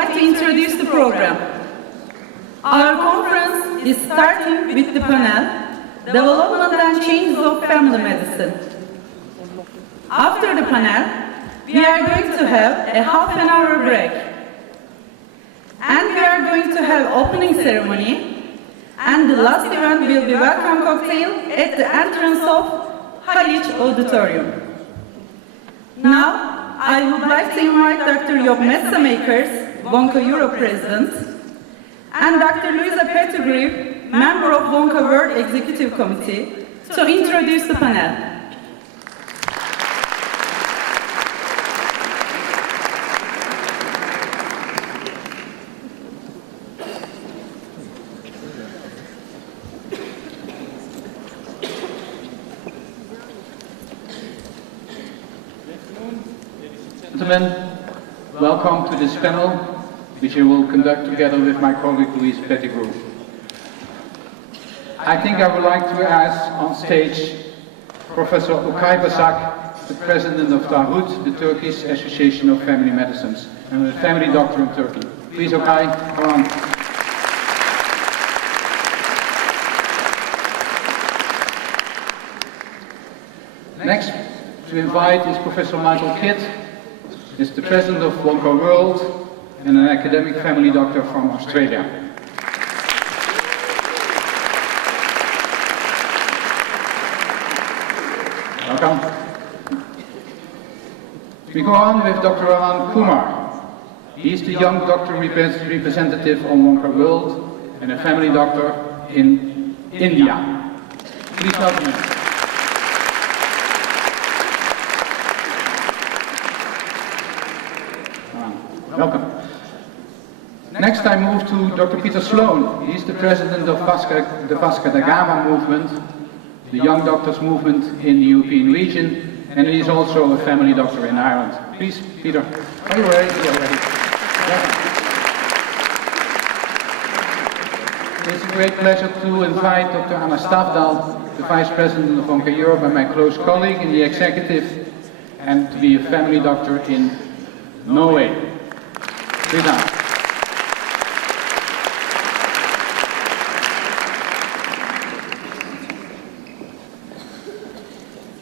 like to introduce the program. Our conference is starting with the panel, Development and Changes of Family Medicine. After the panel, we are going to have a half-an-hour break. And we are going to have opening ceremony, and the last event will be welcome cocktail at the entrance of Haliç Auditorium. Now, I would like to invite Dr. Job Messemakers, Wonka Europe President, and Dr. Luisa Pettigrew, member of Wonka World Executive Committee, to introduce the panel. Gentlemen, welcome to this panel, which I will conduct together with my colleague Louise Pettigrew. I think I would like to ask on stage Professor Okay Basak, the president of TAHUT, the Turkish Association of Family Medicines, and a family doctor in Turkey. Please, Okay, come on. Next to invite is Professor Michael Kidd, is the president of Wonka World and an academic family doctor from Australia. Welcome. We go on with Dr. Alan Kumar. He is the young doctor representative on Wonka World and a family doctor in India. Please welcome him. Welcome. Next I move to Dr. Peter Sloan. He is the president of the Vasco da Gama movement, the young doctors movement in the European region, and he is also a family doctor in Ireland. Please, Peter. Are you ready? It's a great pleasure to invite Dr. Anna Stavdal, the vice president of Wonka Europe and my close colleague in the executive, and to be a family doctor in Norway. Please down.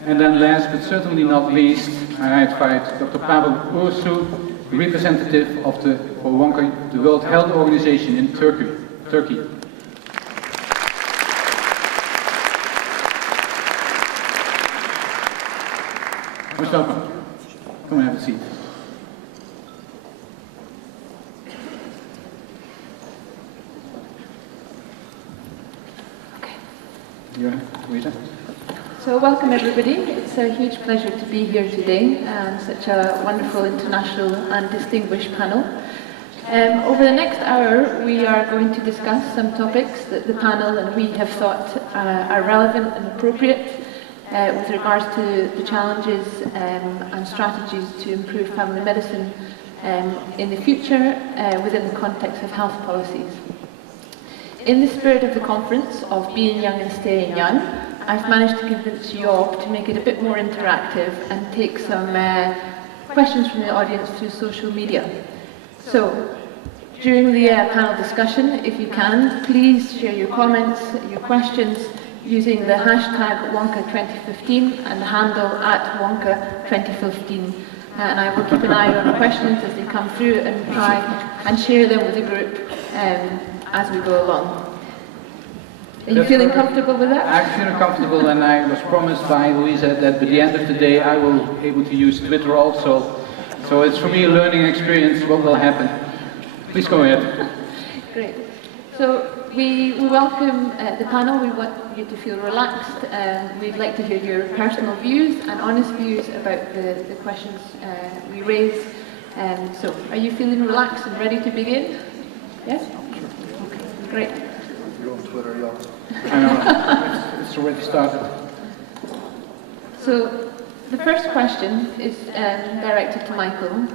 And then last but certainly not least, I invite Dr. Pavel Ursu, representative of the World Health Organization in Turkey. Most welcome. Come and have a seat. So welcome everybody. It's a huge pleasure to be here today, such a wonderful international and distinguished panel. Over the next hour we are going to discuss some topics that the panel and we have thought are relevant and appropriate with regards to the challenges and strategies to improve family medicine in the future within the context of health policies. In the spirit of the conference of being young and staying young, I've managed to convince Job to make it a bit more interactive and take some questions from the audience through social media. So, during the panel discussion, if you can, please share your comments, your questions, using the hashtag Wonka2015 and the handle @Wonka2015. And I will keep an eye on questions as they come through and try and share them with the group as we go along. Are you feeling comfortable with that? I'm feeling comfortable, and I was promised by Louisa that by the end of the day I will be able to use Twitter also. So it's for me a learning experience what will happen. Please go ahead. Great. So we welcome the panel. We want you to feel relaxed. We'd like to hear your personal views and honest views about the questions we raise. So are you feeling relaxed and ready to begin? Yes? Okay, great. You're on Twitter, yeah. I know, it's already started. So the first question is directed to Michael.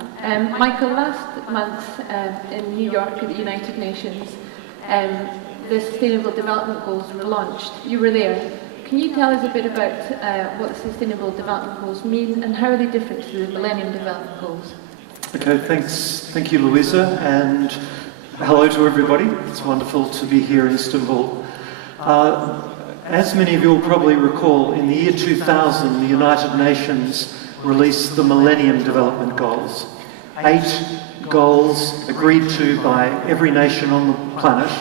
Michael, last month in New York at the United Nations, the Sustainable Development Goals were launched. You were there. Can you tell us a bit about what the Sustainable Development Goals mean and how are they different to the Millennium Development Goals? Okay, thanks. Thank you, Louisa, and hello to everybody. It's wonderful to be here in Istanbul. As many of you will probably recall, in the year 2000, the United Nations released the Millennium Development Goals. 8 goals agreed to by every nation on the planet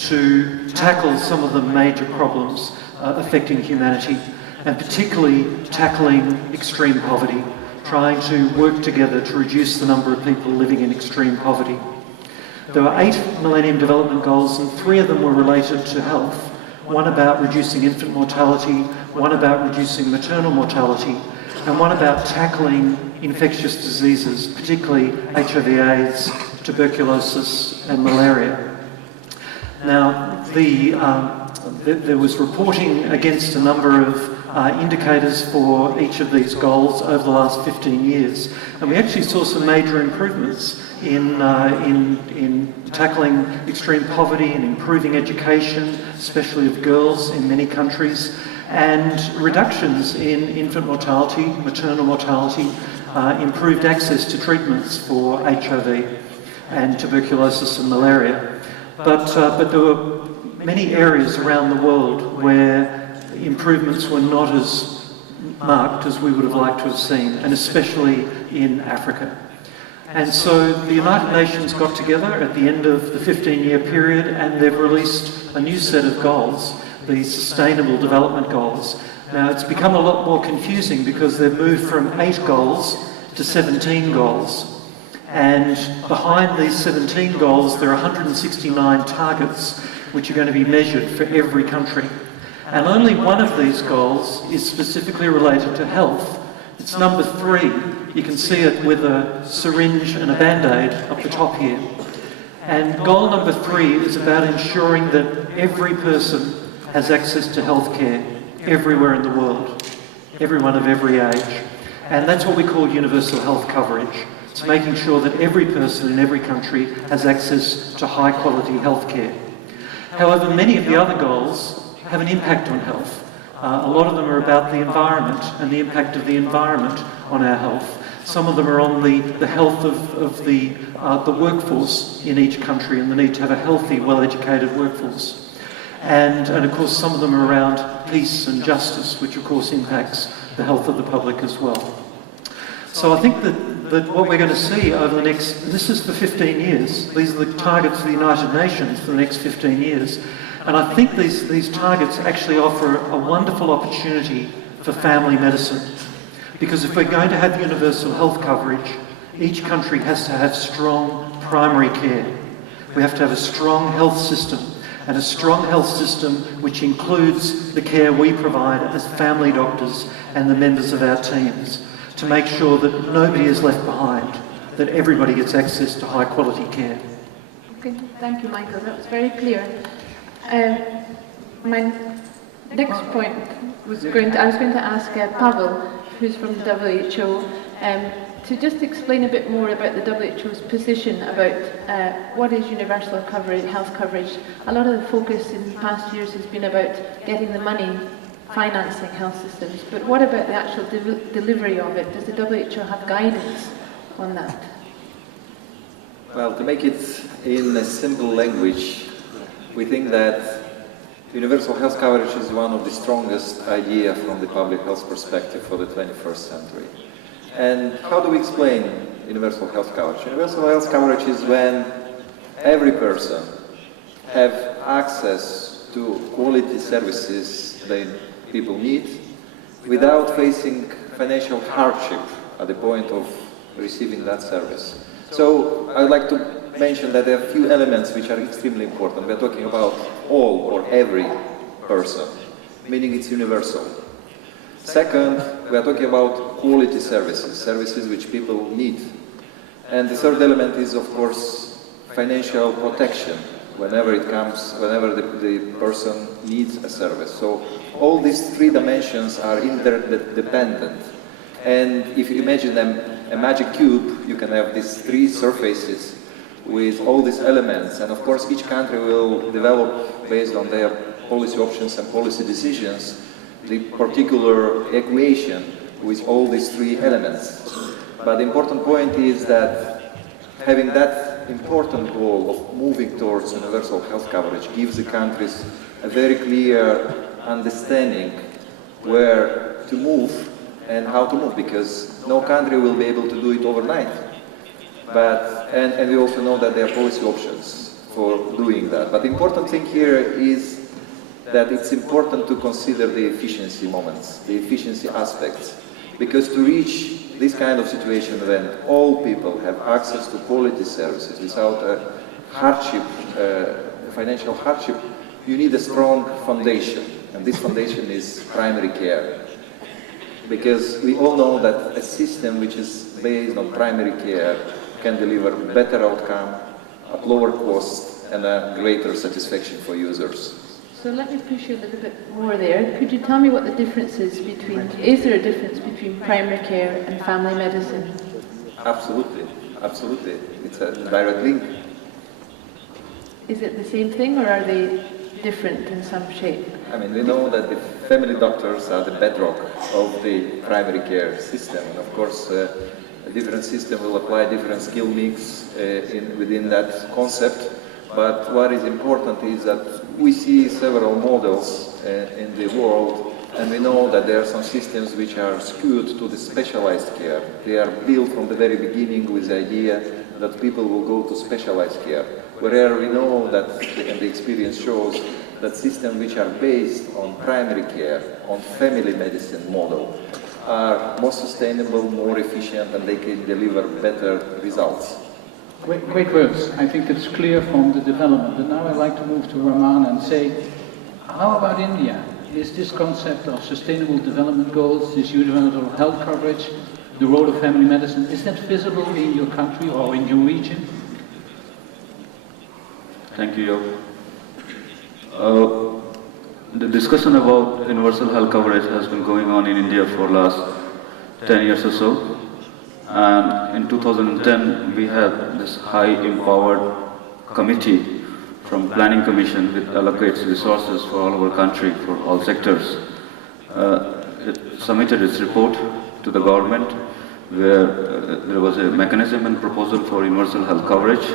to tackle some of the major problems affecting humanity, and particularly tackling extreme poverty, trying to work together to reduce the number of people living in extreme poverty. There were 8 Millennium Development Goals, and 3 of them were related to health. One about reducing infant mortality, one about reducing maternal mortality, and one about tackling infectious diseases, particularly HIV/AIDS, tuberculosis and malaria. Now, there was reporting against a number of indicators for each of these goals over the last 15 years, and we actually saw some major improvements in tackling extreme poverty and improving education, especially of girls in many countries, and reductions in infant mortality, maternal mortality, improved access to treatments for HIV and tuberculosis and malaria. But there were many areas around the world where improvements were not as marked as we would have liked to have seen, and especially in Africa. And so the United Nations got together at the end of the 15-year period, and they've released a new set of goals, the Sustainable Development Goals. Now, it's become a lot more confusing because they've moved from 8 goals to 17 goals. And behind these 17 goals, there are 169 targets which are going to be measured for every country. And only one of these goals is specifically related to health. It's number 3. You can see it with a syringe and a band-aid up the top here. And goal number 3 is about ensuring that every person has access to healthcare everywhere in the world, everyone of every age. And that's what we call universal health coverage. It's making sure that every person in every country has access to high-quality healthcare. However, many of the other goals have an impact on health. A lot of them are about the environment and the impact of the environment on our health. Some of them are on the health of the workforce in each country and the need to have a healthy, well-educated workforce. And of course, some of them are around peace and justice, which of course impacts the health of the public as well. So I think that what we're going to see over the next, and this is for 15 years, these are the targets of the United Nations for the next 15 years, and I think these targets actually offer a wonderful opportunity for family medicine. Because if we're going to have universal health coverage, each country has to have strong primary care. We have to have a strong health system, and a strong health system which includes the care we provide as family doctors and the members of our teams, to make sure that nobody is left behind, that everybody gets access to high quality care. Okay, thank you, Michael. That was very clear. My next point I was going to ask Pavel, who's from the WHO, to just explain a bit more about the WHO's position about what is universal coverage, health coverage. A lot of the focus in past years has been about getting the money financing health systems, but what about the actual delivery of it? Does the WHO have guidance on that? Well, to make it in a simple language, we think that universal health coverage is one of the strongest ideas from the public health perspective for the 21st century. And how do we explain universal health coverage? Universal health coverage is when every person have access to quality services that people need without facing financial hardship at the point of receiving that service. So I'd like to mention that there are a few elements which are extremely important. We are talking about all or every person, meaning it's universal. Second, we are talking about quality services, services which people need. And the third element is, of course, financial protection whenever it comes, whenever the person needs a service. So all these 3 dimensions are interdependent. And if you imagine a magic cube, you can have these 3 surfaces with all these elements. And of course, each country will develop, based on their policy options and policy decisions, the particular equation with all these 3 elements. But the important point is that having that important goal of moving towards universal health coverage gives the countries a very clear understanding where to move and how to move, because no country will be able to do it overnight. And we also know that there are policy options for doing that. But the important thing here is that it's important to consider the efficiency moments, the efficiency aspects, because to reach this kind of situation when all people have access to quality services without a hardship, financial hardship, you need a strong foundation, and this foundation is primary care. Because we all know that a system which is based on primary care can deliver better outcome at lower cost and a greater satisfaction for users. So let me push you a little bit more there. Could you tell me what the difference is there a difference between primary care and family medicine? Absolutely, absolutely. It's a direct link. Is it the same thing, or are they different in some shape? I mean, we know that the family doctors are the bedrock of the primary care system. And of course, a different system will apply different skill mix within that concept. But what is important is that we see several models in the world, and we know that there are some systems which are skewed to the specialized care. They are built from the very beginning with the idea that people will go to specialized care. Whereas we know that, and the experience shows, that systems which are based on primary care, on family medicine model, are more sustainable, more efficient, and they can deliver better results. Great words. I think it's clear from the development. And now I'd like to move to Rahman and say, how about India? Is this concept of sustainable development goals, this universal health coverage, the role of family medicine, is that visible in your country or in your region? Thank you, the discussion about universal health coverage has been going on in India for the last 10 years or so. And in 2010, we had this high empowered committee from Planning Commission which allocates resources for all over country, for all sectors. It submitted its report to the government where there was a mechanism and proposal for universal health coverage.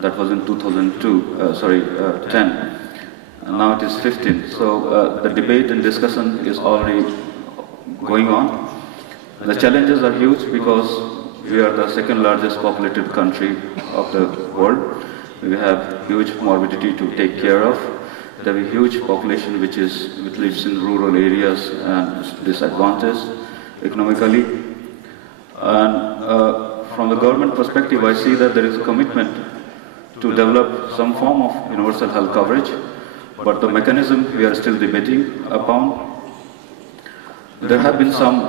That was in 10. And now it is 15. So the debate and discussion is already going on. The challenges are huge because we are the second largest populated country of the world. We have huge morbidity to take care of. There is a huge population which lives in rural areas and is disadvantaged economically. And from the government perspective, I see that there is a commitment to develop some form of universal health coverage, but the mechanism we are still debating upon. There have been some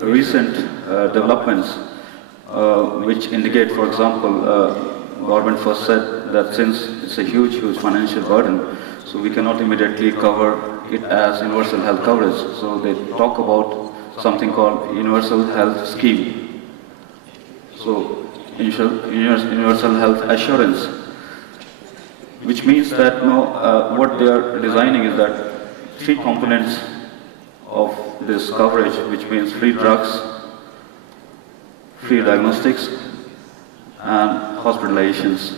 recent developments which indicate, for example, government first said that since it's a huge financial burden, so we cannot immediately cover it as universal health coverage. So they talk about something called universal health scheme. So universal health assurance, which means that what they are designing is that three components of this coverage, which means free drugs, free diagnostics, and hospitalizations.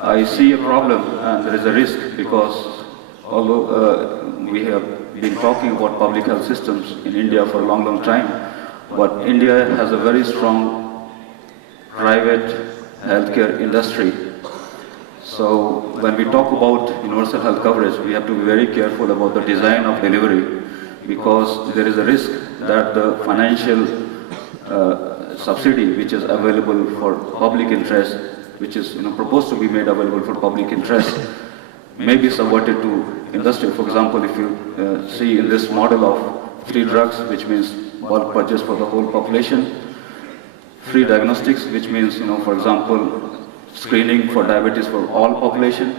I see a problem and there is a risk because although we have been talking about public health systems in India for a long time, but India has a very strong private healthcare industry. So when we talk about universal health coverage, we have to be very careful about the design of delivery, because there is a risk that the financial subsidy which is available for public interest, which is proposed to be made available for public interest, may be subverted to industry. For example, if you see in this model of free drugs, which means bulk purchase for the whole population, free diagnostics, which means, for example, screening for diabetes for all population,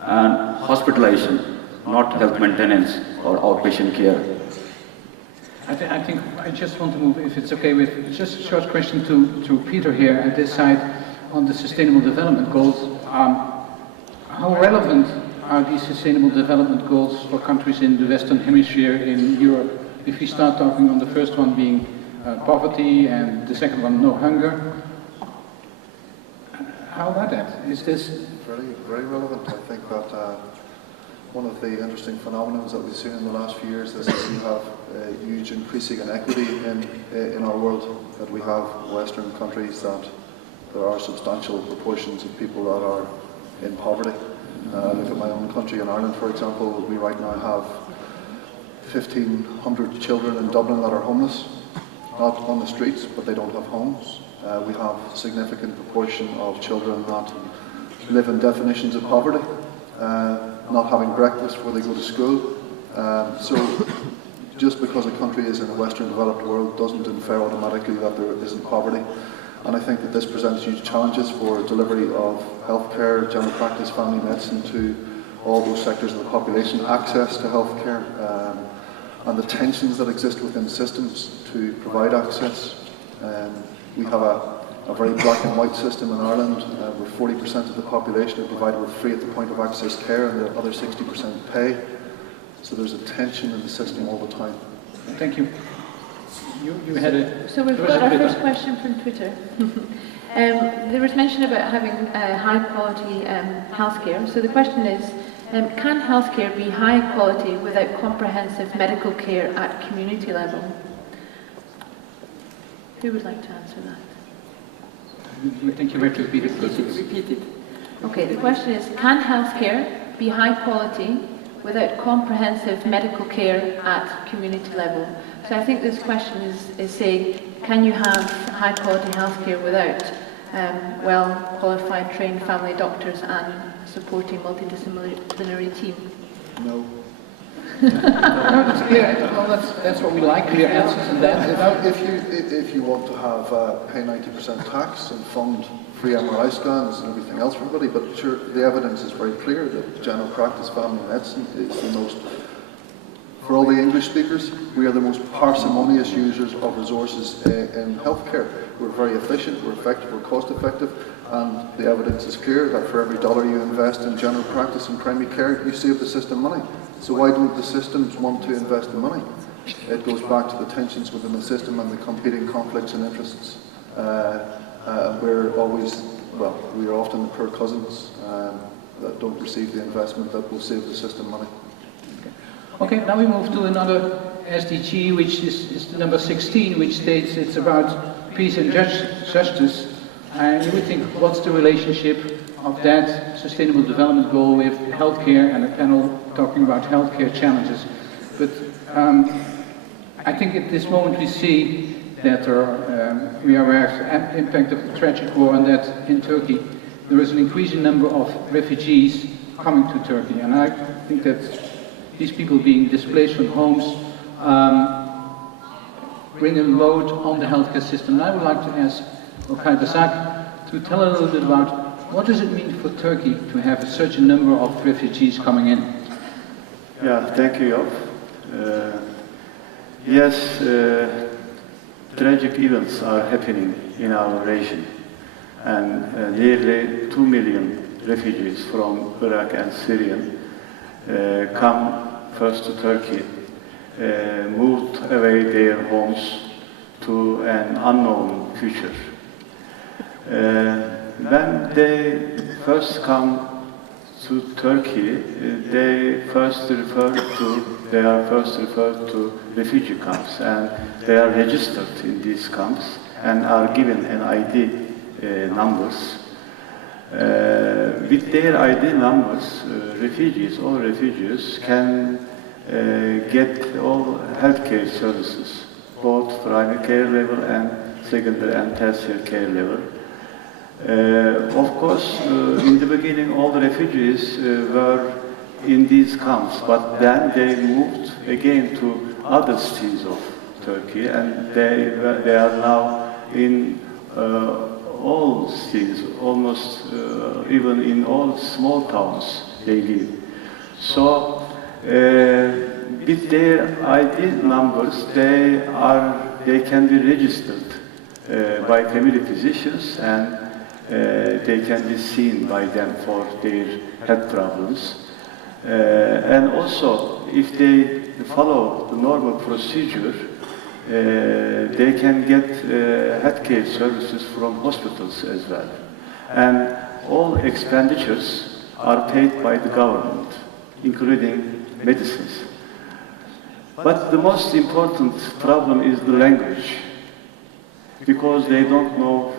and hospitalization, not health maintenance or outpatient care. I think I just want to move, if it's okay with, just a short question to Peter here at this side on the Sustainable Development Goals. How relevant are these Sustainable Development Goals for countries in the Western Hemisphere, in Europe? If we start talking on the first one being poverty, and the second one, no hunger. How about that? Is this... Very, very relevant. I think that one of the interesting phenomena that we've seen in the last few years is that we have a huge increasing inequity in our world, that we have Western countries that there are substantial proportions of people that are in poverty. Look at my own country in Ireland, for example. We right now have 1,500 children in Dublin that are homeless, not on the streets, but they don't have homes. We have a significant proportion of children that live in definitions of poverty, not having breakfast before they go to school. So just because a country is in a Western developed world doesn't infer automatically that there isn't poverty. And I think that this presents huge challenges for delivery of healthcare, general practice, family medicine to all those sectors of the population, access to healthcare, and the tensions that exist within systems to provide access. We have a very black and white system in Ireland, where 40% of the population are provided with free at the point of access care and the other 60% pay. So there's a tension in the system all the time. Thank you. You had a... So we've got our first question from Twitter. There was mention about having high quality healthcare. So the question is, can healthcare be high quality without comprehensive medical care at community level? Who would like to answer that? I think you have to repeat it. Repeat it. Okay, the question is, can healthcare be high quality without comprehensive medical care at community level? So I think this question is saying, can you have high quality healthcare without well qualified trained family doctors and supporting multidisciplinary team? No. No, that's clear. Well, that's what we like, clear answers and that. Now, if you want to have pay 90% tax and fund free MRI scans and everything else for everybody, but sure, the evidence is very clear that general practice family medicine is the most, for all the English speakers, we are the most parsimonious users of resources in healthcare. We're very efficient, we're effective, we're cost effective, and the evidence is clear that for every dollar you invest in general practice and primary care, you save the system money. So why don't the systems want to invest the money? It goes back to the tensions within the system and the competing conflicts and interests. We're always, well, we are often the poor cousins that don't receive the investment that will save the system money. Okay, now we move to another SDG, which is the number 16, which states it's about peace and justice. And you would think, what's the relationship of that sustainable development goal with healthcare, and a panel talking about healthcare challenges? But I think at this moment we see that we are aware of the impact of the tragic war, and that in Turkey there is an increasing number of refugees coming to Turkey. And I think that these people being displaced from homes bring a load on the healthcare system. And I would like to ask Okay Basak to tell a little bit about what does it mean for Turkey to have such a number of refugees coming in? Yeah, thank you, Job. Yes, tragic events are happening in our region, and nearly 2 million refugees from Iraq and Syria come first to Turkey, moved away their homes to an unknown future. When they first come to Turkey, they are first referred to refugee camps, and they are registered in these camps and are given an ID numbers. With their ID numbers, all refugees can get all healthcare services, both primary care level and secondary and tertiary care level. Of course, in the beginning, all the refugees were in these camps, but then they moved again to other cities of Turkey, and they are now in all cities, almost even in all small towns they live. So, with their ID numbers, they can be registered by family physicians, and they can be seen by them for their health problems. And also, if they follow the normal procedure, they can get healthcare services from hospitals as well. And all expenditures are paid by the government, including medicines. But the most important problem is the language, because they don't know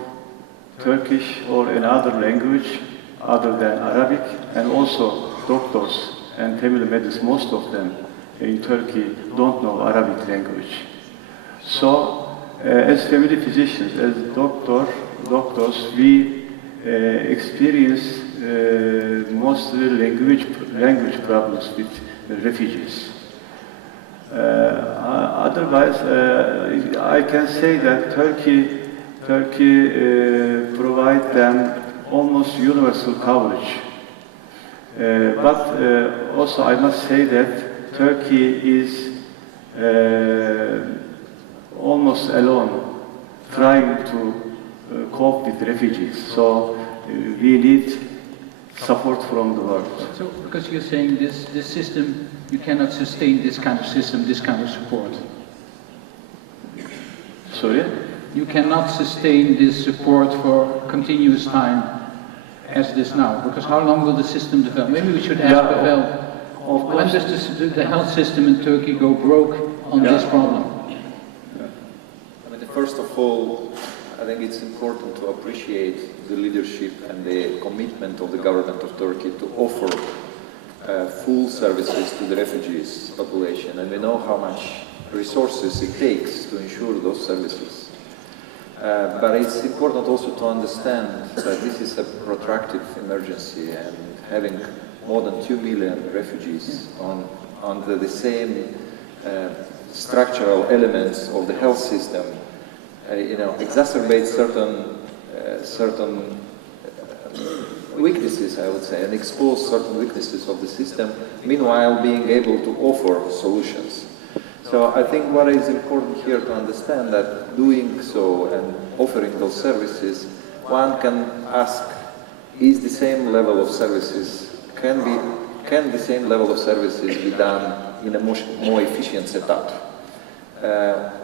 Turkish or another language other than Arabic, and also doctors and family medicine, most of them in Turkey don't know Arabic language. So, as family physicians, as doctors, we experience mostly language problems with refugees. Otherwise, I can say that Turkey provides them almost universal coverage. But also I must say that Turkey is almost alone trying to cope with refugees. So we need support from the world. So, because you're saying this system, you cannot sustain this kind of system, this kind of support. Sorry? You cannot sustain this support for continuous time as this now, because how long will the system develop? Maybe we should ask Pavel, when does the health system in Turkey go broke on this problem? I mean, first of all, I think it's important to appreciate the leadership and the commitment of the government of Turkey to offer full services to the refugees population, and we know how much resources it takes to ensure those services. But it's important also to understand that this is a protracted emergency, and having more than 2 million refugees under the same structural elements of the health system, exacerbates certain weaknesses, I would say, and expose certain weaknesses of the system, meanwhile being able to offer solutions. So I think what is important here to understand that doing so and offering those services, one can ask, is the same level of services, can the same level of services be done in a more efficient setup?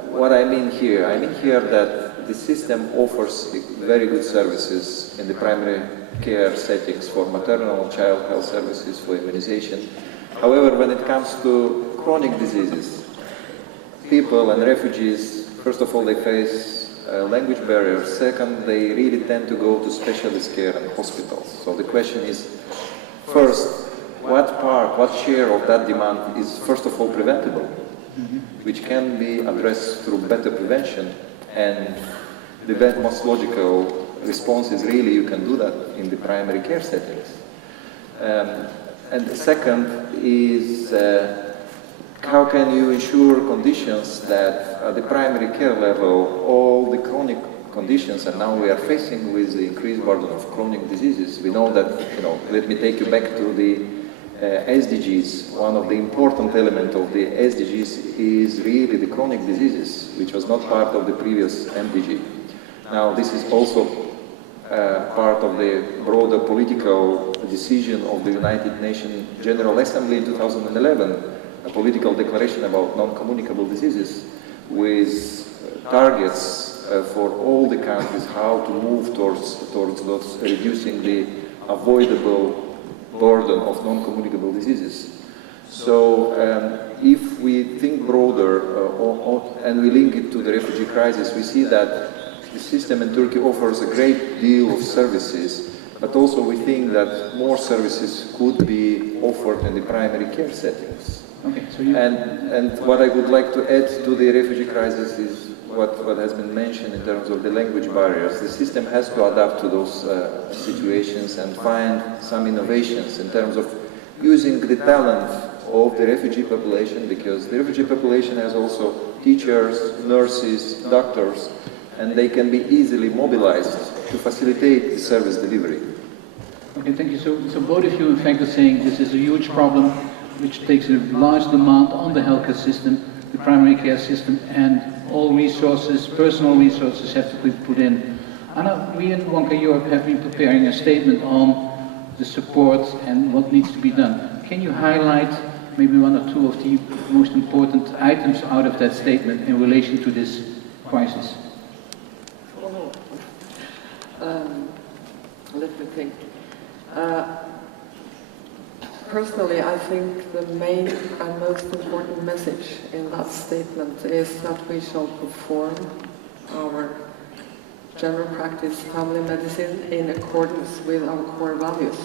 What I mean here that the system offers very good services in the primary care settings for maternal and child health services, for immunization. However, when it comes to chronic diseases, people and refugees, first of all, they face language barriers. Second, they really tend to go to specialist care and hospitals. So the question is, first, what share of that demand is, first of all, preventable, which can be addressed through better prevention, and the most logical response is really you can do that in the primary care settings. And the second is how can you ensure conditions that at the primary care level, all the chronic conditions, and now we are facing with the increased burden of chronic diseases. We know that, let me take you back to the SDGs. One of the important elements of the SDGs is really the chronic diseases, which was not part of the previous MDG. Now, this is also part of the broader political decision of the United Nations General Assembly in 2011, a political declaration about non-communicable diseases with targets for all the countries how to move towards those, reducing the avoidable burden of non-communicable diseases. So if we think broader and we link it to the refugee crisis, we see that the system in Turkey offers a great deal of services, but also we think that more services could be offered in the primary care settings. Okay, so and what I would like to add to the refugee crisis is what has been mentioned in terms of the language barriers. The system has to adapt to those situations and find some innovations in terms of using the talent of the refugee population, because the refugee population has also teachers, nurses, doctors, and they can be easily mobilized to facilitate the service delivery. Okay, thank you. So both of you, in fact, are saying this is a huge problem which takes a large demand on the healthcare system, the primary care system, and all resources, personal resources have to be put in. Anna, we in Wonka Europe have been preparing a statement on the support and what needs to be done. Can you highlight maybe one or two of the most important items out of that statement in relation to this crisis? Let me think. Personally, I think the main and most important message in that statement is that we shall perform our general practice family medicine in accordance with our core values.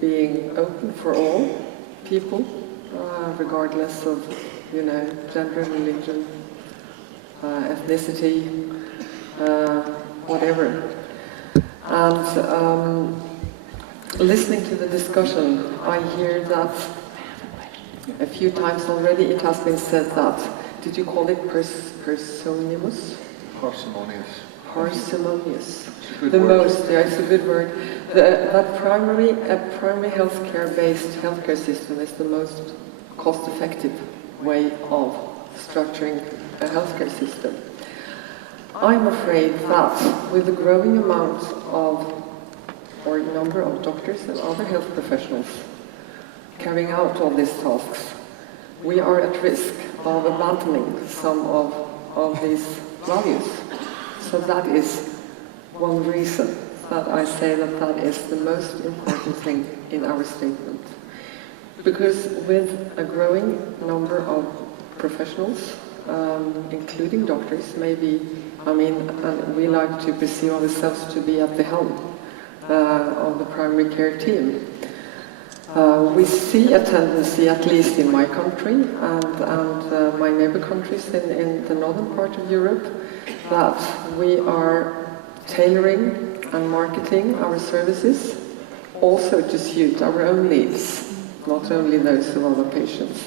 Being open for all people, regardless of, gender, religion, ethnicity, whatever. And listening to the discussion, I hear that a few times already it has been said that, did you call it parsimonious? Parsimonious. Parsimonious. The most, yeah, it's a good word. That primary healthcare-based healthcare system is the most cost-effective way of structuring a healthcare system. I'm afraid that with the growing amount of, or number of doctors and other health professionals carrying out all these tasks, we are at risk of abandoning some of these values. So that is one reason that I say that that is the most important thing in our statement. Because with a growing number of professionals, including doctors, maybe, we like to perceive ourselves to be at the helm of the primary care team. We see a tendency, at least in my country and my neighbor countries in the northern part of Europe, that we are tailoring and marketing our services also to suit our own needs, not only those of other patients.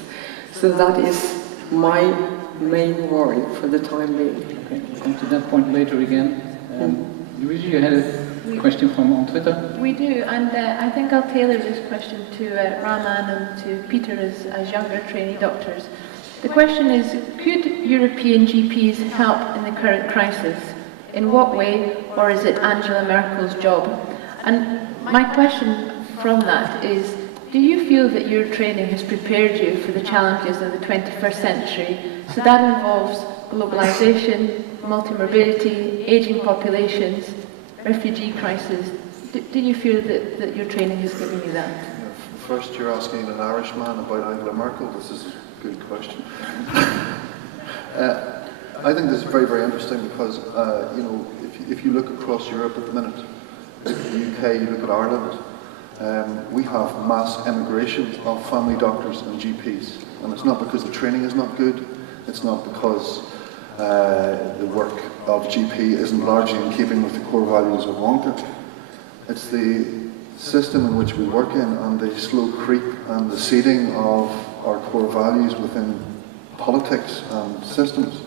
So that is my main worry for the time being. Okay, we'll come to that point later again. Luigi, you had a question from on Twitter? We do, and I think I'll tailor this question to Raman and to Peter as younger trainee doctors. The question is, could European GPs help in the current crisis? In what way, or is it Angela Merkel's job? And my question from that is, do you feel that your training has prepared you for the challenges of the 21st century? So that involves globalization, multi-morbidity, aging populations, refugee crisis. Do you feel that your training has given you that? Yeah, first, you're asking an Irishman about Angela Merkel. This is a good question. I think this is very, very interesting because, if you look across Europe at the minute, you look at the UK, you look at Ireland, we have mass emigration of family doctors and GPs. And it's not because the training is not good, it's not because the work of GP isn't largely in keeping with the core values of Wonka. It's the system in which we work in and the slow creep and the seeding of our core values within politics and systems.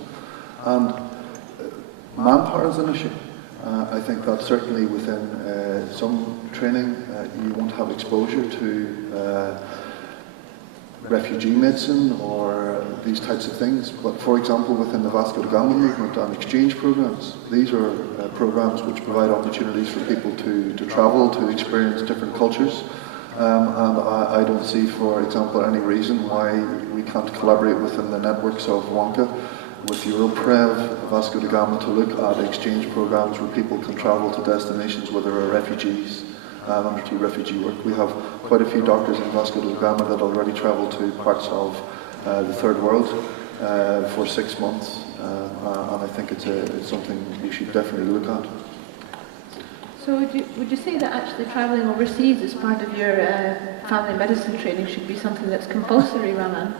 And manpower is an issue. I think that certainly within some training you won't have exposure to refugee medicine or these types of things. But for example, within the Vasco da Gama movement and exchange programs, these are programs which provide opportunities for people to travel, to experience different cultures. And I don't see, for example, any reason why we can't collaborate within the networks of Wonka with Europrev, Vasco da Gama, to look at exchange programs where people can travel to destinations where there are refugees and undertake refugee work. We have quite a few doctors in Vasco da Gama that already travel to parts of the third world for 6 months, and I think it's something we should definitely look at. So would you say that actually travelling overseas as part of your family medicine training should be something that's compulsory, Raman?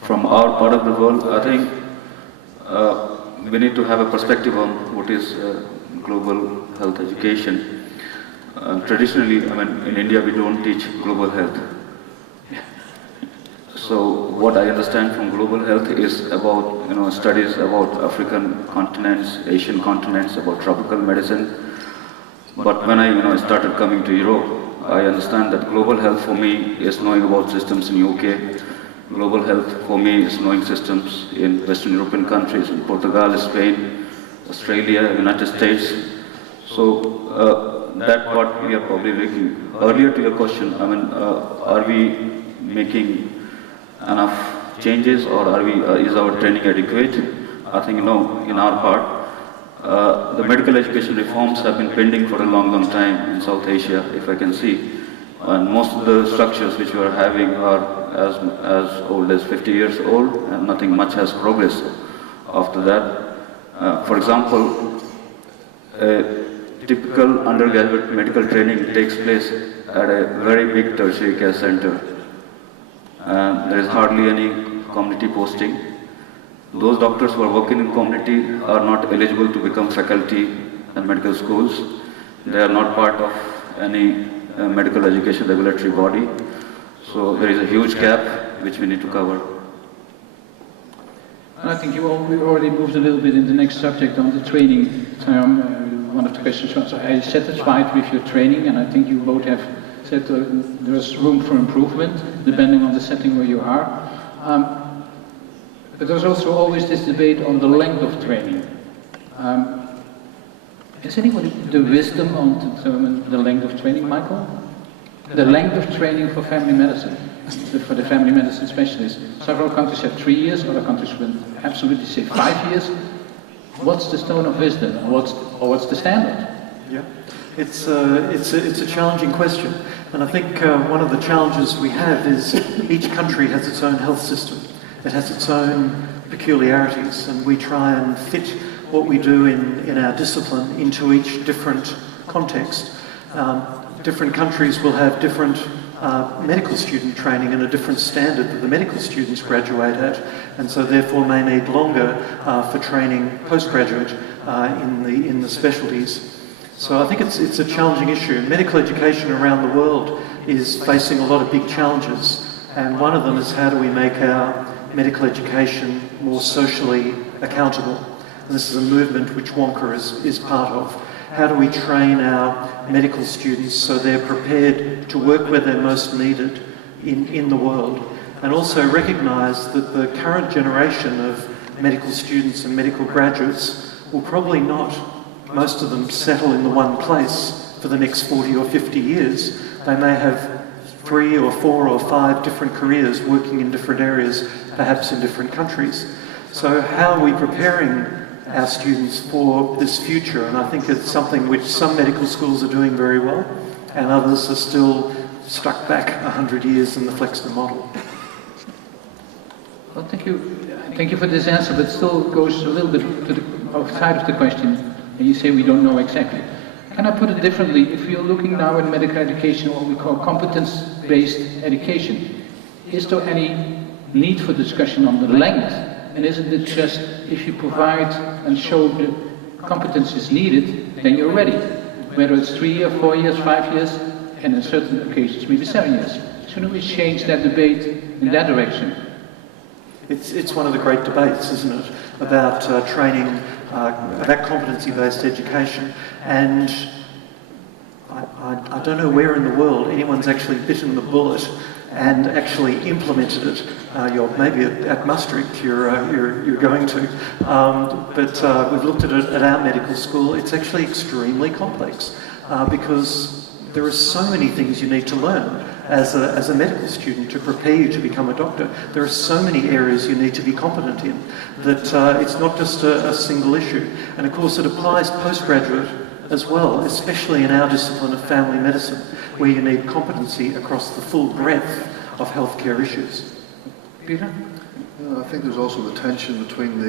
From our part of the world, I think we need to have a perspective on what is global health education. Traditionally, in India we don't teach global health. So what I understand from global health is about studies about African continents, Asian continents, about tropical medicine. But when I started coming to Europe, I understand that global health for me is knowing about systems in UK. Global health for me is knowing systems in Western European countries, in Portugal, Spain, Australia, United States. So that what we are probably making. Earlier to your question, I mean, are we making enough changes, or are we, is our training adequate? I think no, in our part. The medical education reforms have been pending for a long time in South Asia, if I can see. And most of the structures which we are having are as old as 50 years old, and nothing much has progressed after that. For example, a typical undergraduate medical training takes place at a very big tertiary care center. There is hardly any community posting. Those doctors who are working in community are not eligible to become faculty in medical schools. They are not part of any medical education regulatory body. So there is a huge gap which we need to cover. I think we already moved a little bit in the next subject on the training term. One of the questions was, are you satisfied with your training? And I think you both have said there's room for improvement, depending on the setting where you are. But there's also always this debate on the length of training. Has anybody the wisdom on to determine the length of training, Michael? The length of training for family medicine, for the family medicine specialist. Several countries have 3 years, other countries will absolutely say 5 years. What's the stone of wisdom, or what's the standard? Yeah, it's a challenging question, and I think one of the challenges we have is each country has its own health system. It has its own peculiarities, and we try and fit what we do in our discipline into each different context. Different countries will have different medical student training and a different standard that the medical students graduate at, and so therefore may need longer for training postgraduate in the specialties. So I think it's a challenging issue. Medical education around the world is facing a lot of big challenges, and one of them is how do we make our medical education more socially accountable. And this is a movement which Wonka is part of. How do we train our medical students so they're prepared to work where they're most needed in the world, and also recognise that the current generation of medical students and medical graduates will probably not, most of them, settle in the one place for the next 40 or 50 years. They may have 3 or 4 or 5 different careers working in different areas, perhaps in different countries. So how are we preparing our students for this future? And I think it's something which some medical schools are doing very well, and others are still stuck back 100 years in the Flexner model. Well, thank you for this answer, but still goes a little bit to the outside of the question, and you say we don't know exactly. Can I put it differently? If you're looking now in medical education, what we call competence-based education, is there any need for discussion on the length? And isn't it just if you provide and show the competencies needed, then you're ready? Whether it's 3 years, 4 years, 5 years, and in certain occasions maybe 7 years. Shouldn't we change that debate in that direction? It's one of the great debates, isn't it, about training, about competency-based education. And I don't know where in the world anyone's actually bitten the bullet and actually implemented it. Maybe at Maastricht you're going to, but we've looked at it at our medical school. It's actually extremely complex because there are so many things you need to learn as a medical student to prepare you to become a doctor. There are so many areas you need to be competent in that it's not just a single issue. And of course it applies postgraduate as well, especially in our discipline of family medicine, where you need competency across the full breadth of healthcare issues. Peter? Yeah, I think there's also the tension between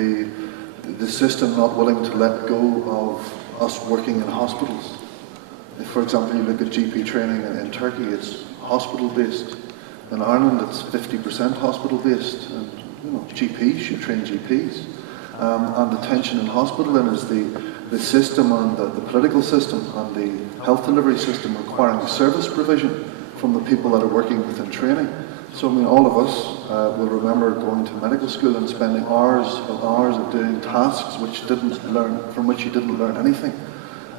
the system not willing to let go of us working in hospitals. If, for example, you look at GP training in Turkey, it's hospital-based. In Ireland, it's 50% hospital-based. And GPs should train GPs. And the tension in hospital then is the system and the political system and the health delivery system requiring service provision from the people that are working within training. So, I mean, all of us will remember going to medical school and spending hours of doing tasks from which you didn't learn anything.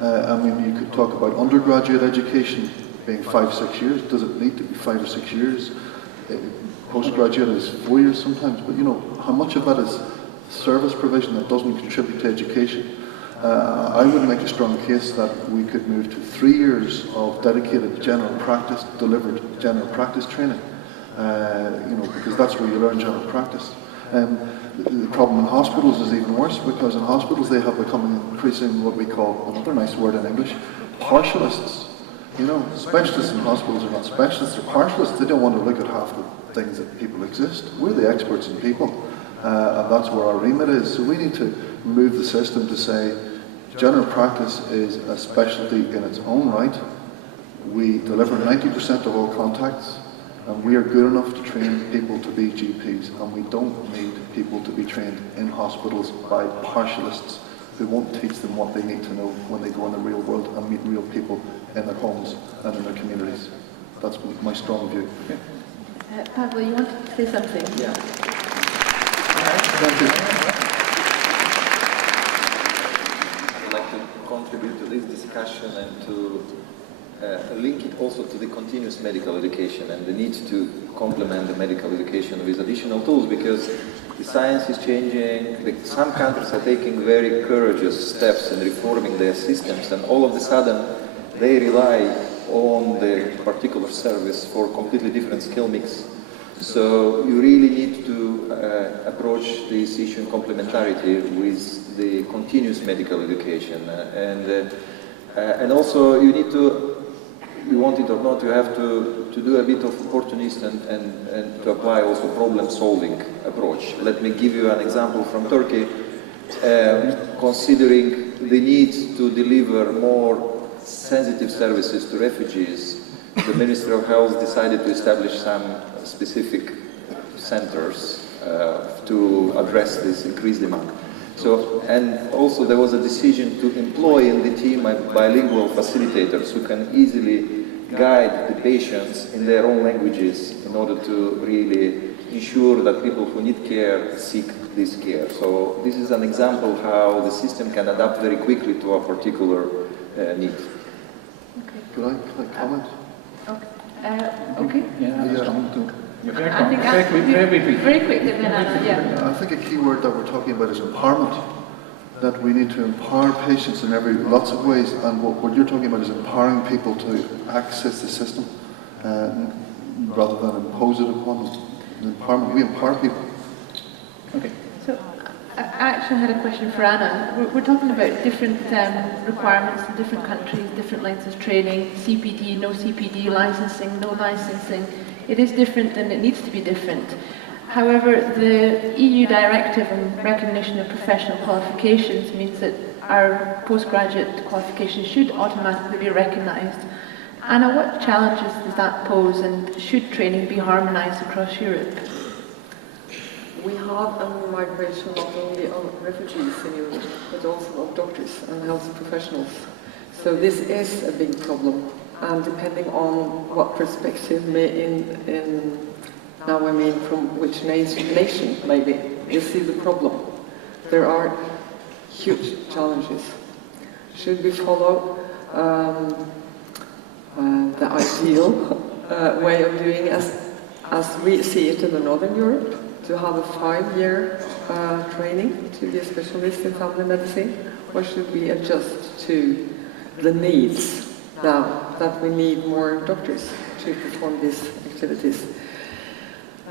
I mean, you could talk about undergraduate education being 5-6 years. Does it need to be 5 or 6 years? Postgraduate is 4 years sometimes, but how much of that is service provision that doesn't contribute to education? I would make a strong case that we could move to 3 years of dedicated general practice, delivered general practice training, because that's where you learn general practice. The problem in hospitals is even worse, because in hospitals they have become increasing what we call, another nice word in English, partialists. Specialists in hospitals are not specialists, they're partialists. They don't want to look at half the things that people exist. We're the experts in people, and that's where our remit is. So we need to move the system to say, general practice is a specialty in its own right. We deliver 90% of all contacts, and we are good enough to train people to be GPs, and we don't need people to be trained in hospitals by partialists who won't teach them what they need to know when they go in the real world and meet real people in their homes and in their communities. That's my strong view. Pablo, you wanted to say something? Yeah. Thank you. I'd like to contribute to this discussion and to link it also to the continuous medical education and the need to complement the medical education with additional tools, because the science is changing. Some countries are taking very courageous steps in reforming their systems, and all of a sudden they rely on the particular service for completely different skill mix. So you really need to approach this issue in complementarity with the continuous medical education, and also you need to, you want it or not, you have to do a bit of opportunist and to apply also problem-solving approach. Let me give you an example from Turkey. Considering the need to deliver more sensitive services to refugees, the Ministry of Health decided to establish some specific centers to address this increased demand. So, and also there was a decision to employ in the team bilingual facilitators who can easily guide the patients in their own languages in order to really ensure that people who need care seek this care. So this is an example of how the system can adapt very quickly to a particular need. Okay. Could I comment? Okay. Very quick, and then Anna, yeah. I think a key word that we're talking about is empowerment. That we need to empower patients in lots of ways, and what you're talking about is empowering people to access the system rather than impose it upon them. Empowerment, we empower people. Okay. So I actually had a question for Anna. We're talking about different requirements in different countries, different lengths of training, CPD, no CPD, licensing, no licensing. It is different and it needs to be different. However, the EU directive on recognition of professional qualifications means that our postgraduate qualifications should automatically be recognised. Anna, what challenges does that pose, and should training be harmonised across Europe? We have a migration not only of refugees in Europe, but also of doctors and health professionals. So this is a big problem, and depending on what perspective now I mean from which nation maybe, you see the problem. There are huge challenges. Should we follow the ideal way of doing as we see it in the Northern Europe, to have a 5-year training to be a specialist in family medicine, or should we adjust to the needs now that we need more doctors to perform these activities?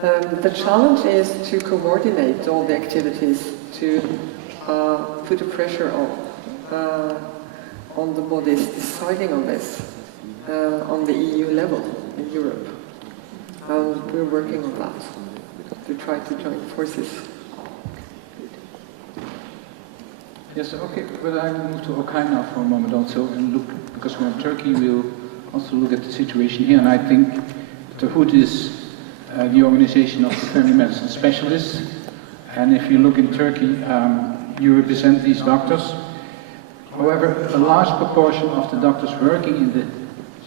The challenge is to coordinate all the activities, to put a pressure on the bodies deciding on this on the EU level in Europe. And we're working on that, to try to join forces. Yes, okay, but I move to Okay now for a moment also and look, because we're in Turkey, we'll also look at the situation here, and I think the hood is the organization of the family medicine specialists, and if you look in Turkey, you represent these doctors. However, a large proportion of the doctors working in the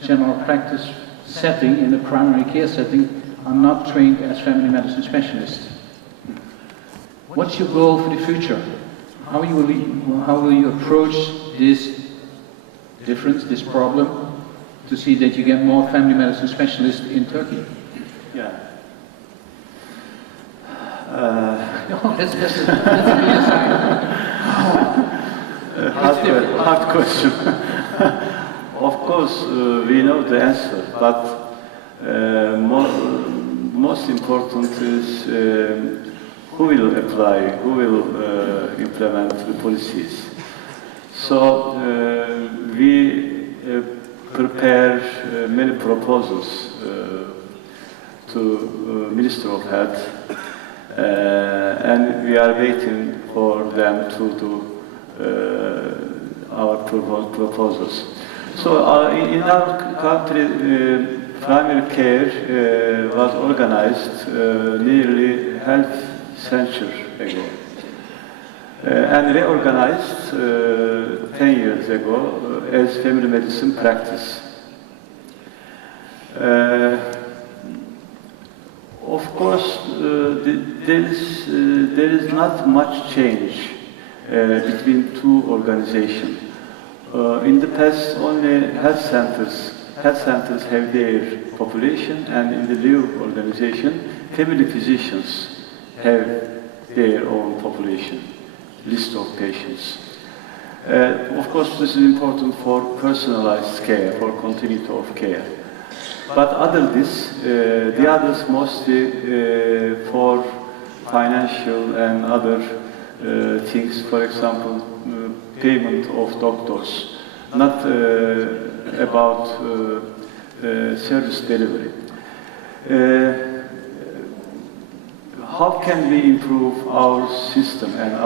general practice setting, in the primary care setting, are not trained as family medicine specialists. What's your goal for the future? How will you approach this difference, this problem, to see that you get more family medicine specialists in Turkey? Yeah. No, that's hard question. Of course, we know the answer, but most important is who will apply, who will implement the policies. So we prepare many proposals to Minister of Health, and we are waiting for them to do our proposals. So in our country, primary care was organized nearly half century ago, and reorganized 10 years ago as family medicine practice. Of course, there is not much change between two organizations. In the past, only health centers have their population, and in the new organization, family physicians have their own population, list of patients. Of course, this is important for personalized care, for continuity of care. But other this, the others mostly for financial and other things, for example, payment of doctors, not about service delivery. How can we improve our system and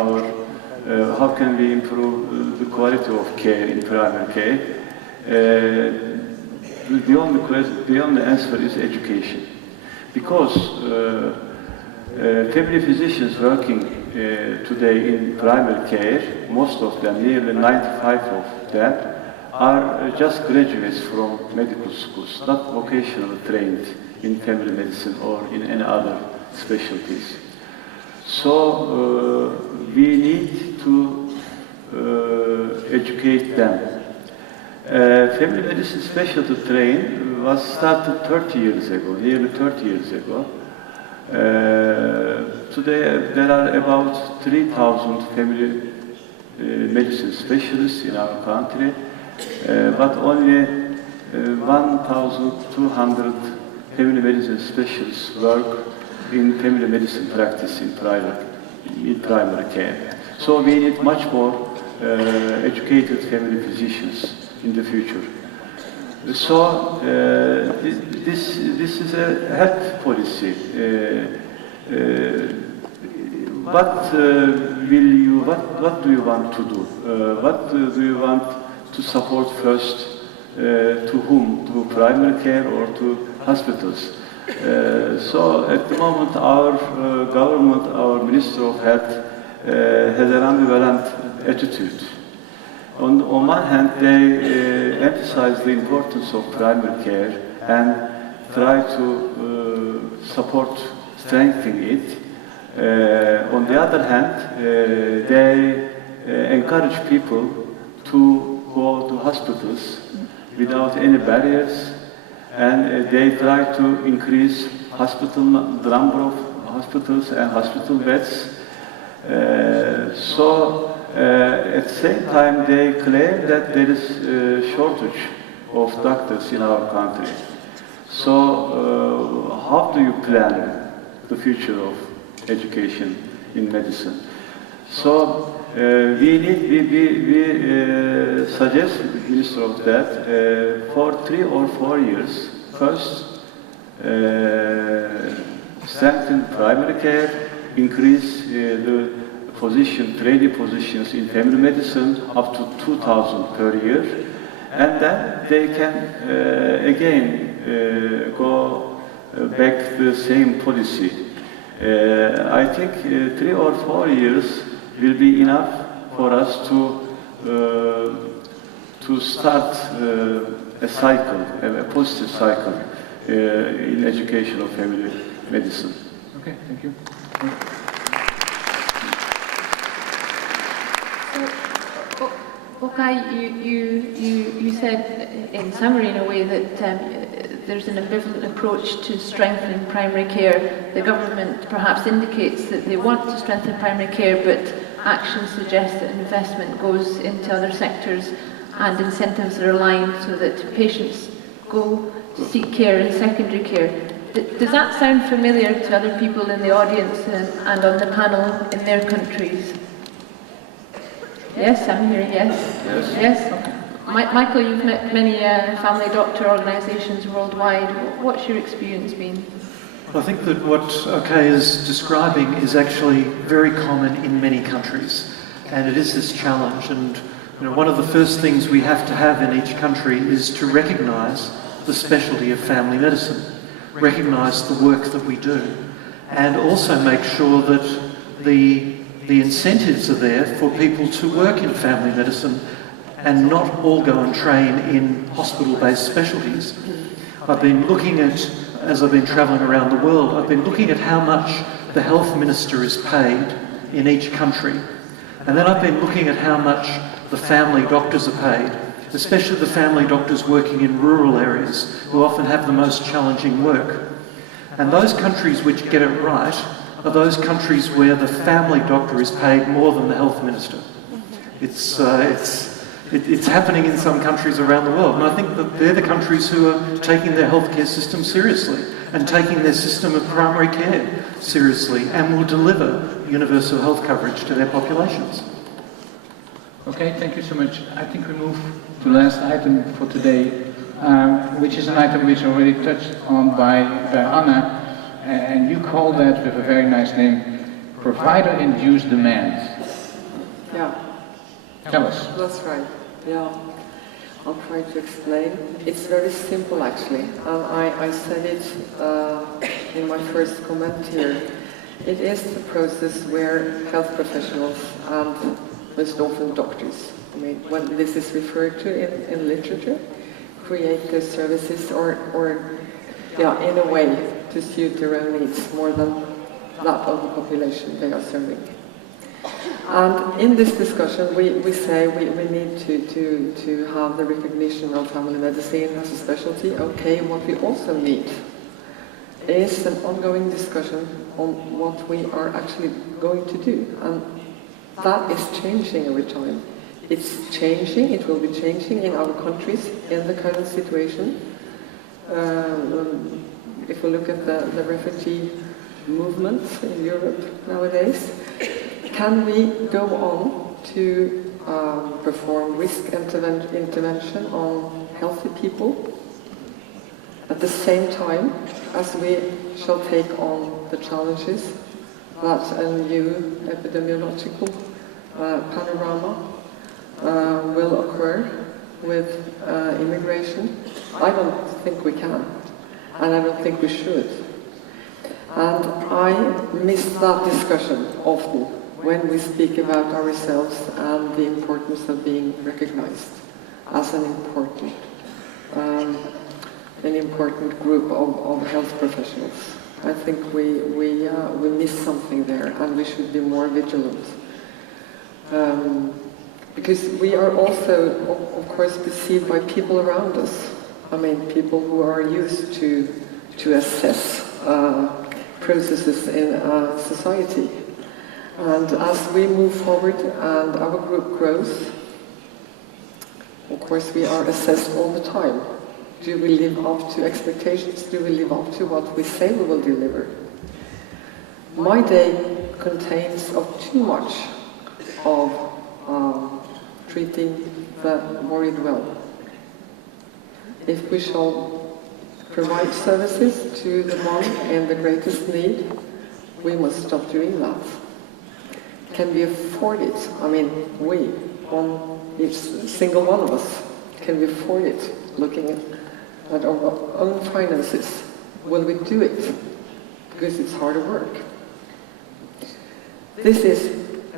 how can we improve the quality of care in primary care? The only answer is education. Because family physicians working today in primary care, most of them, nearly 95 of them, are just graduates from medical schools, not vocationally trained in family medicine or in any other specialties. So we need to educate them. Family medicine specialty train was started 30 years ago, nearly 30 years ago. Today there are about 3,000 family medicine specialists in our country, but only 1,200 family medicine specialists work in family medicine practice in primary care. So we need much more educated family physicians in the future. So this is a health policy. What do you want to do? What do you want to support first? To whom? To primary care or to hospitals? So at the moment our government, our Minister of Health has an ambivalent attitude. On one hand, they emphasize the importance of primary care and try to support, strengthen it. On the other hand, they encourage people to go to hospitals without any barriers, and they try to increase the number of hospitals and hospital beds. At the same time, they claim that there is a shortage of doctors in our country. So, how do you plan the future of education in medicine? So, we suggest to the Minister of that for 3 or 4 years, first strengthen primary care, increase the training positions in family medicine up to 2,000 per year, and then they can again go back to the same policy. I think 3 or 4 years will be enough for us to start a cycle, a positive cycle in education of family medicine. Okay, thank you. Okay, you said in summary in a way that there's an ambivalent approach to strengthening primary care. The government perhaps indicates that they want to strengthen primary care, but actions suggest that investment goes into other sectors and incentives are aligned so that patients go to seek care in secondary care. Does that sound familiar to other people in the audience and on the panel in their countries? Yes, I'm hearing yes. Yes. Michael, you've met many family doctor organisations worldwide. What's your experience been? I think that what Okay is describing is actually very common in many countries, and it is this challenge. And one of the first things we have to have in each country is to recognise the specialty of family medicine, recognise the work that we do, and also make sure that the incentives are there for people to work in family medicine and not all go and train in hospital-based specialties. I've been looking at, as I've been travelling around the world, I've been looking at how much the health minister is paid in each country. And then I've been looking at how much the family doctors are paid, especially the family doctors working in rural areas who often have the most challenging work. And those countries which get it right are those countries where the family doctor is paid more than the health minister. It's happening in some countries around the world, and I think that they're the countries who are taking their healthcare system seriously and taking their system of primary care seriously and will deliver universal health coverage to their populations. Okay, thank you so much. I think we move to the last item for today, which is an item which already touched on by Anna, and you call that with a very nice name, provider-induced demand. Yeah. Tell us. That's right. Yeah. I'll try to explain. It's very simple actually. I said it in my first comment here. It is the process where health professionals and most often doctors, when this is referred to in literature, create their services or in a way to suit their own needs more than that of the population they are serving. And in this discussion, we say we need to have the recognition of family medicine as a specialty. Okay, what we also need is an ongoing discussion on what we are actually going to do. And that is changing every time. It's changing, it will be changing in our countries in the current situation. If we look at the refugee movement in Europe nowadays, can we go on to perform risk intervention on healthy people at the same time as we shall take on the challenges that a new epidemiological panorama will occur with immigration? I don't think we can, and I don't think we should. And I miss that discussion often when we speak about ourselves and the importance of being recognized as an important group of health professionals. I think we miss something there, and we should be more vigilant. Because we are also, of course, perceived by people around us. People who are used to assess processes in society. And as we move forward and our group grows, of course we are assessed all the time. Do we live up to expectations? Do we live up to what we say we will deliver? My day contains of too much of treating the worried well. If we shall provide services to the one in the greatest need, we must stop doing that. Can we afford it? Each single one of us, can we afford it? Looking at our own finances, will we do it? Because it's harder work. This is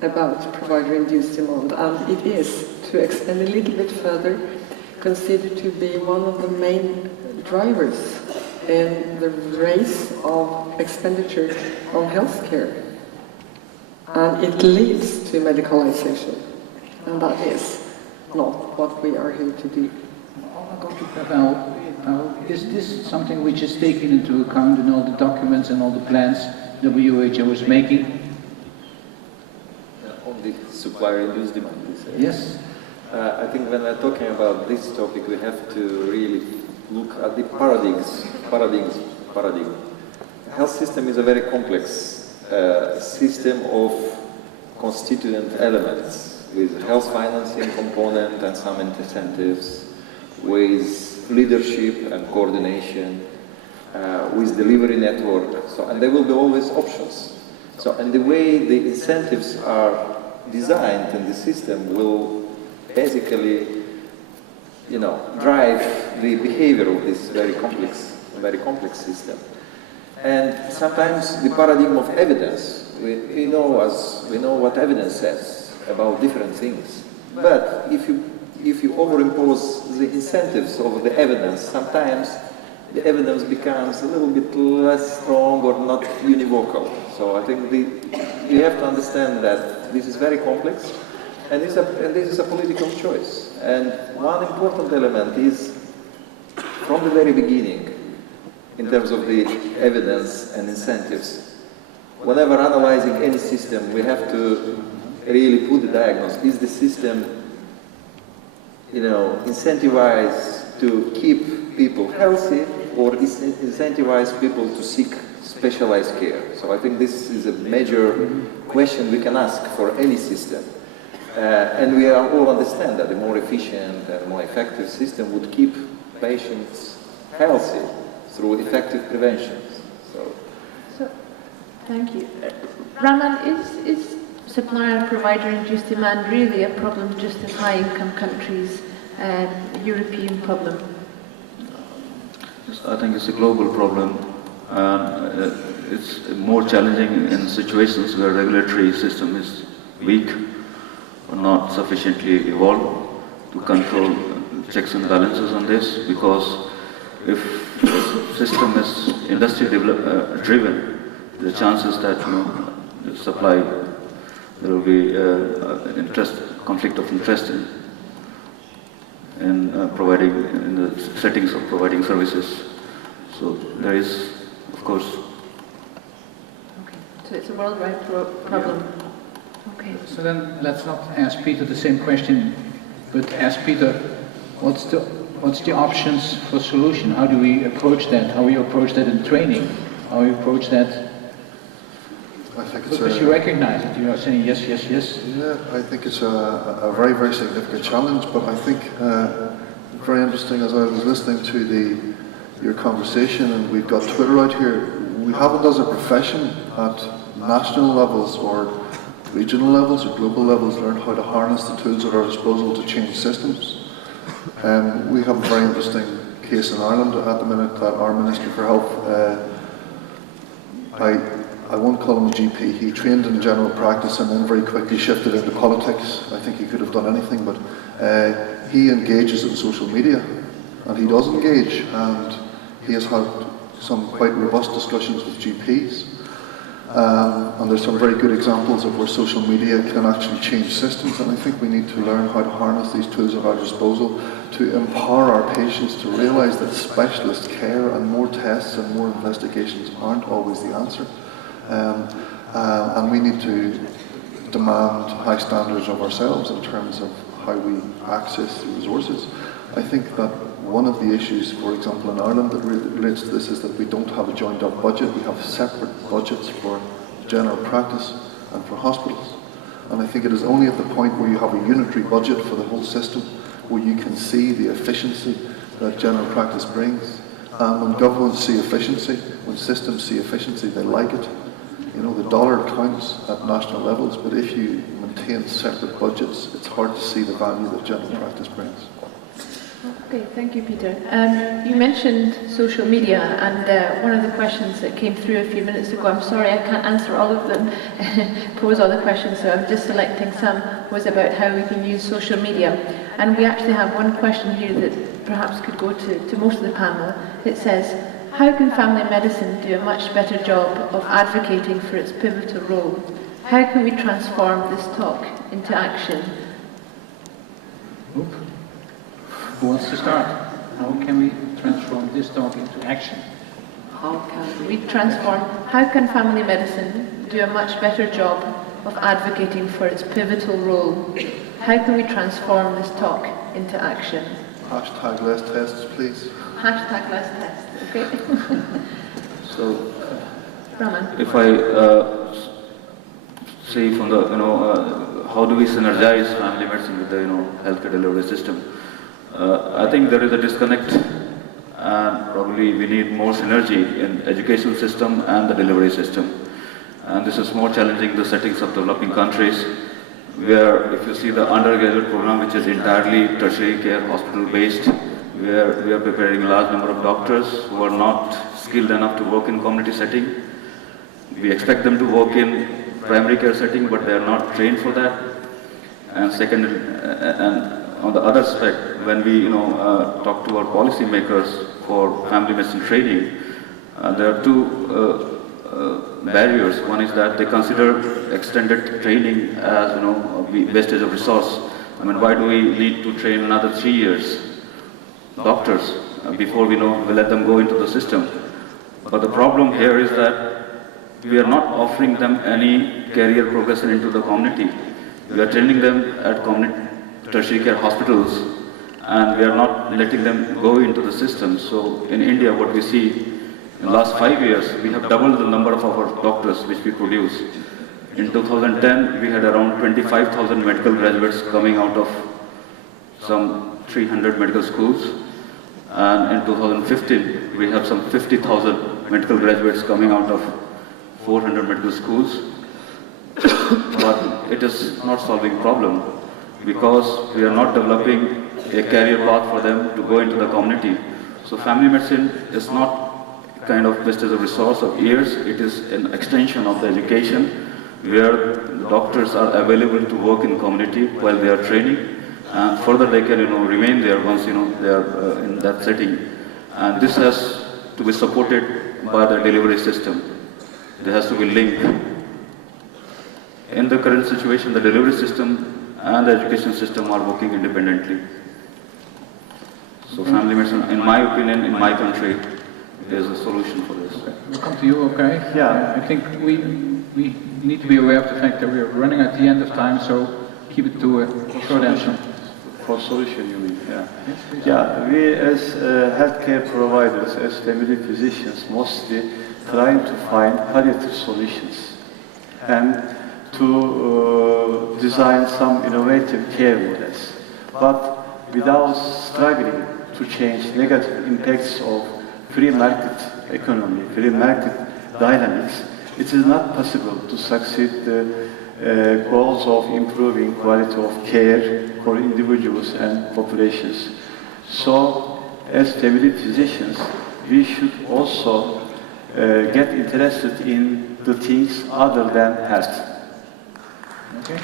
about provider-induced demand, and it is, to extend a little bit further, considered to be one of the main drivers in the race of expenditure on healthcare. And it leads to medicalization, and that is not what we are here to do. Is this something which is taken into account in all the documents and all the plans WHO is making? supplier-induced demand. Yes. I think when we're talking about this topic, we have to really look at the paradigm. The health system is a very complex system of constituent elements with health financing component and some incentives, with leadership and coordination, with delivery network. So, and there will be always options. So, and the way the incentives are designed in the system will basically, drive the behavior of this very complex system. And sometimes the paradigm of evidence, we know what evidence says about different things. But if you overimpose the incentives of the evidence, sometimes the evidence becomes a little bit less strong or not univocal. So I think you have to understand that this is very complex, and this is a political choice. And one important element is, from the very beginning, in terms of the evidence and incentives, whenever analyzing any system, we have to really put the diagnosis. Is the system, incentivized to keep people healthy, or is incentivize people to seek specialized care? So I think this is a major question we can ask for any system. And we all understand that the more efficient and more effective system would keep patients healthy through effective preventions. So thank you. Raman, is supplier and provider-induced demand really a problem just in high-income countries, a European problem? I think it's a global problem, and it's more challenging in situations where regulatory system is weak or not sufficiently evolved to control checks and balances on this, because if the system is industry driven, the chances that the supply, there will be conflict of interest in the settings of providing services. So there is, of course. Okay, so it's a worldwide problem. Yeah. Okay. So then let's not ask Peter the same question, but ask Peter, what's the options for solution? How do we approach that? How we approach that in training? How we approach that? I think it's because you recognize it, you are saying yes, yes, yes. Yeah, I think it's a very, very significant challenge, but I think very interesting as I was listening to your conversation, and we've got Twitter out here, we haven't as a profession at national levels or regional levels or global levels learned how to harness the tools at our disposal to change systems. We have a very interesting case in Ireland at the minute that our Minister for Health, I won't call him a GP, he trained in general practice and then very quickly shifted into politics. I think he could have done anything, but he engages in social media, and he does engage, and he has had some quite robust discussions with GPs. And there's some very good examples of where social media can actually change systems, and I think we need to learn how to harness these tools at our disposal to empower our patients to realise that specialist care and more tests and more investigations aren't always the answer. And we need to demand high standards of ourselves in terms of how we access the resources. I think that one of the issues, for example, in Ireland that relates to this is that we don't have a joined up budget. We have separate budgets for general practice and for hospitals. And I think it is only at the point where you have a unitary budget for the whole system where you can see the efficiency that general practice brings. And when governments see efficiency, when systems see efficiency, they like it. The dollar counts at national levels, but if you maintain separate budgets, it's hard to see the value that general practice brings. Okay, thank you, Peter. You mentioned social media, and one of the questions that came through a few minutes ago, I'm sorry I can't answer all of them, pose all the questions, so I'm just selecting some, was about how we can use social media. And we actually have one question here that perhaps could go to most of the panel. It says, how can family medicine do a much better job of advocating for its pivotal role? How can we transform this talk into action? Who wants to start? How can we transform this talk into action? How can we transform? How can family medicine do a much better job of advocating for its pivotal role. How can we transform this talk into action? Hashtag less tests, please. Hashtag less tests, okay? So, Raman. if I say from the, how do we synergize family medicine with the, healthcare delivery system? I think there is a disconnect, and probably we need more synergy in education system and the delivery system. And this is more challenging in the settings of developing countries, where if you see the undergraduate program, which is entirely tertiary care hospital-based, where we are preparing a large number of doctors who are not skilled enough to work in community setting. We expect them to work in primary care setting, but they are not trained for that. And second, and on the other aspect, when we talk to our policy makers for family medicine training, there are two barriers. One is that they consider extended training as wastage of resource. I mean, why do we need to train another 3 years doctors before we let them go into the system? But the problem here is that we are not offering them any career progression into the community. We are training them at community tertiary care hospitals, and we are not letting them go into the system. So in India, what we see in the last 5 years, we have doubled the number of our doctors which we produce. In 2010, we had around 25,000 medical graduates coming out of some 300 medical schools. And in 2015, we have some 50,000 medical graduates coming out of 400 medical schools. But it is not solving problem, because we are not developing a career path for them to go into the community. So family medicine is not kind of wastage of resource of years, it is an extension of the education where doctors are available to work in community while they are training, and further they can remain there once they are in that setting. And this has to be supported by the delivery system. There has to be link. In the current situation, the delivery system and the education system are working independently. So family medicine, in my opinion, in my country, is a solution for this. We'll come to you, okay? Yeah. I think we need to be aware of the fact that we are running at the end of time, so keep it to a short answer. For solution, you mean? Yeah. Yes, please. Yeah, we as healthcare providers, as family physicians, mostly trying to find palliative solutions and to design some innovative care models, but without struggling to change negative impacts of free market economy, free market dynamics. It is not possible to succeed the goals of improving quality of care for individuals and populations. So, as family physicians, we should also get interested in the things other than health. Okay.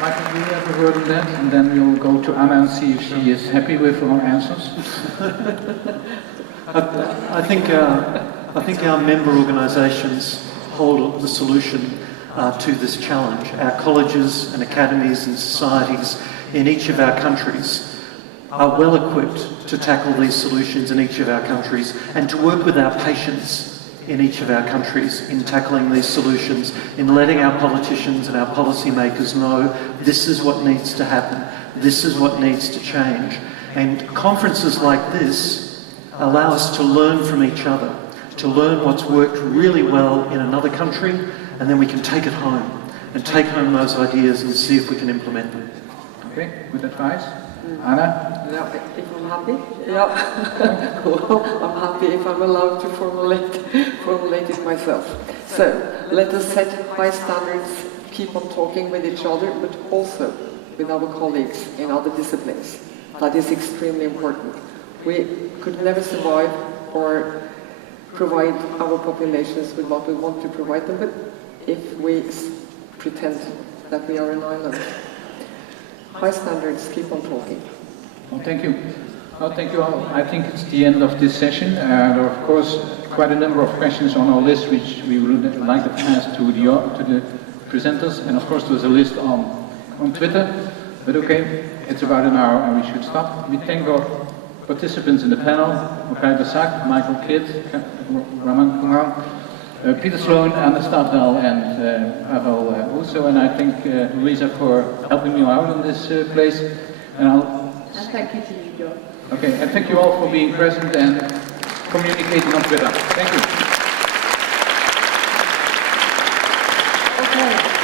Michael, do you have a word on that? And then we'll go to Anna and see if she is happy with our answers. I think our member organisations hold the solution to this challenge. Our colleges and academies and societies in each of our countries are well equipped to tackle these solutions in each of our countries and to work with our patients in each of our countries in tackling these solutions, in letting our politicians and our policymakers know this is what needs to happen, this is what needs to change. And conferences like this allow us to learn from each other, to learn what's worked really well in another country, and then we can take it home and take home those ideas and see if we can implement them. Okay, good advice. Anna? Yeah, if I'm happy? Yeah. Well, I'm happy if I'm allowed to formulate it myself. So, let us set high standards, keep on talking with each other, but also with our colleagues in other disciplines. That is extremely important. We could never survive or provide our populations with what we want to provide them with if we pretend that we are an island. High standards, keep on talking. Well, thank you. Well, thank you all. I think it's the end of this session. There are, of course, quite a number of questions on our list which we would like to pass to the presenters, and of course there's a list on Twitter. But okay, it's about an hour and we should stop. We thank our participants in the panel, Mokay Basak, Michael Kidd, Raman Kumar, Peter Sloan, Anne Stavdal, and Pavel Russo, and I thank Louisa for helping me out in this place. And thank you to you, Joe. Okay, and thank you all for being present and communicating on Twitter. Thank you. Okay.